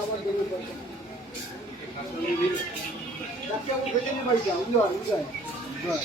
আবার দেরি করছে ডাক্তার ভেজে নি ভাই যা উদয় উদয় উদয়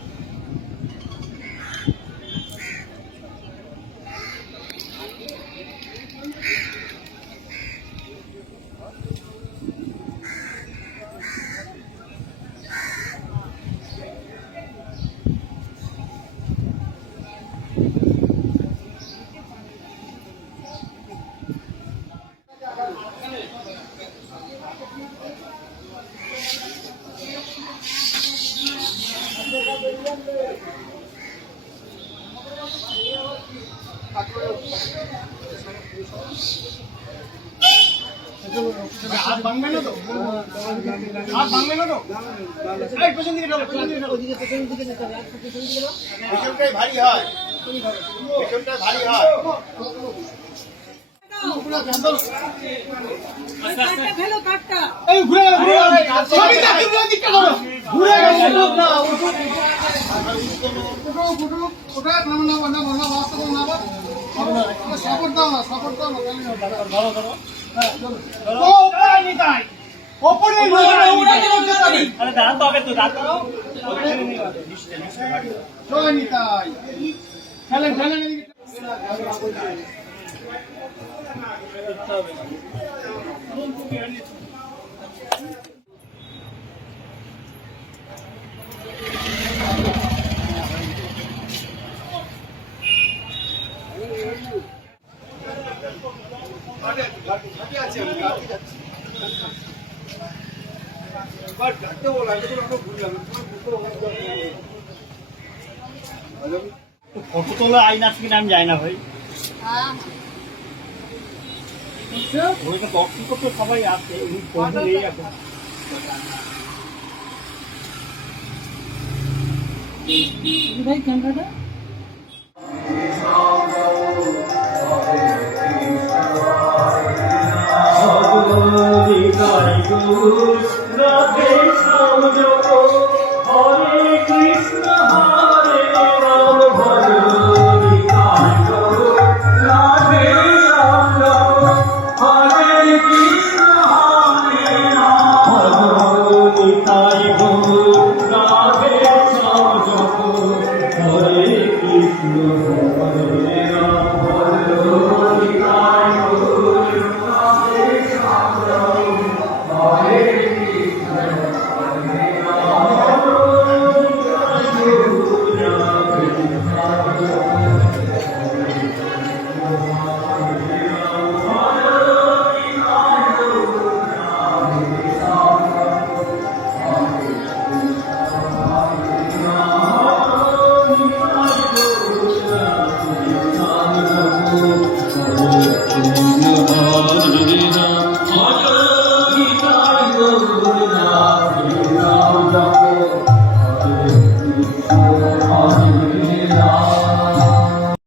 হাত ভাঙবে না তো? হাত ভাঙবে না তো? পেছন দিকে ঢালো পেছন দিকে পেছনটাই ভারী হয়। পেছনটাই ভারী হয়। কাটটা ফেলো কাটটা এই ঘুরে ঘুরে। ওই দিকটা করো। ঘুরে গেলো। ওটা ওটা ওটা সাপোর্ট দাও না সাপোর্ট দাও না তাহলে হবে। ও, ওপরে নিতাই। ওপরে নিতাই। আরে দাঁড়ান তো তো দাঁড়ান তো জয় নিতাই খেলেন, খেলেন। ফটো তোলা আইন আছে কিনা আমি জানি না ভাই। সবাই আছে ভাই ক্যামেরাটা Jesus.